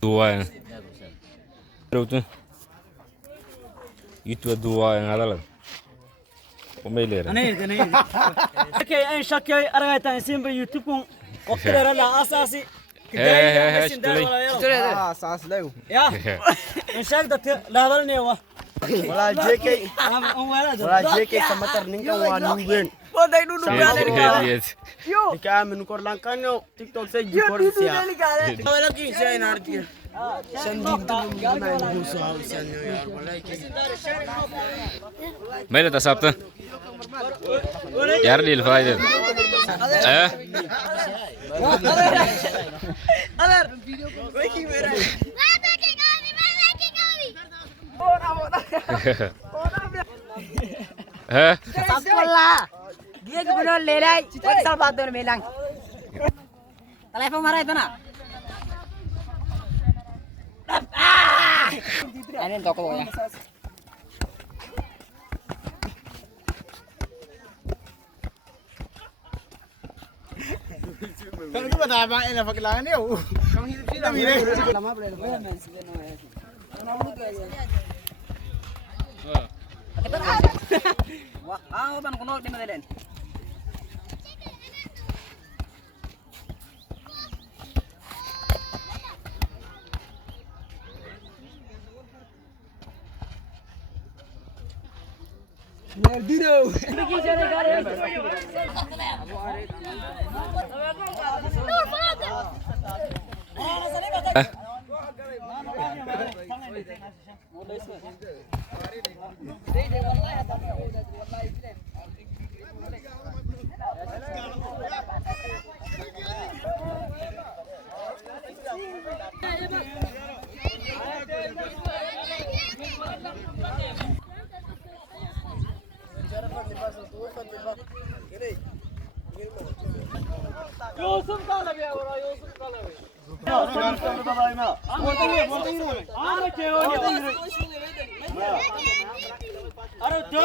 Dua yang itu dua yang ada lah. Pemilih. Aneh. Oke, yang syakir orang itu simpan YouTube pun. Oke, lah asasi. Asas leu. Ya. Insyak dah level ni wah. Wala JK. Wala JK sama terning kan wanungin. Bodai dulu Yo. Ika menukor langkan yo TikTok saya jukor siya. Wala ki siya inarti. Sendiri tu mana yang musuh usan yo ya. Wala ki. Mana tak sabtu? Yar deal file. Alar. Weki mera. Sampullah. Dia kebetulan lelai. Pasal batu melang. Telepon marah itu nak. Ini toko ya. Kalau kita dah abang ini pakai langan yo. Kamu hidup sini mire. Lama boleh. Wah, bang kuno di mana den? Dino. Yusuf kalah biar orang Yusuf kalah. Aduh,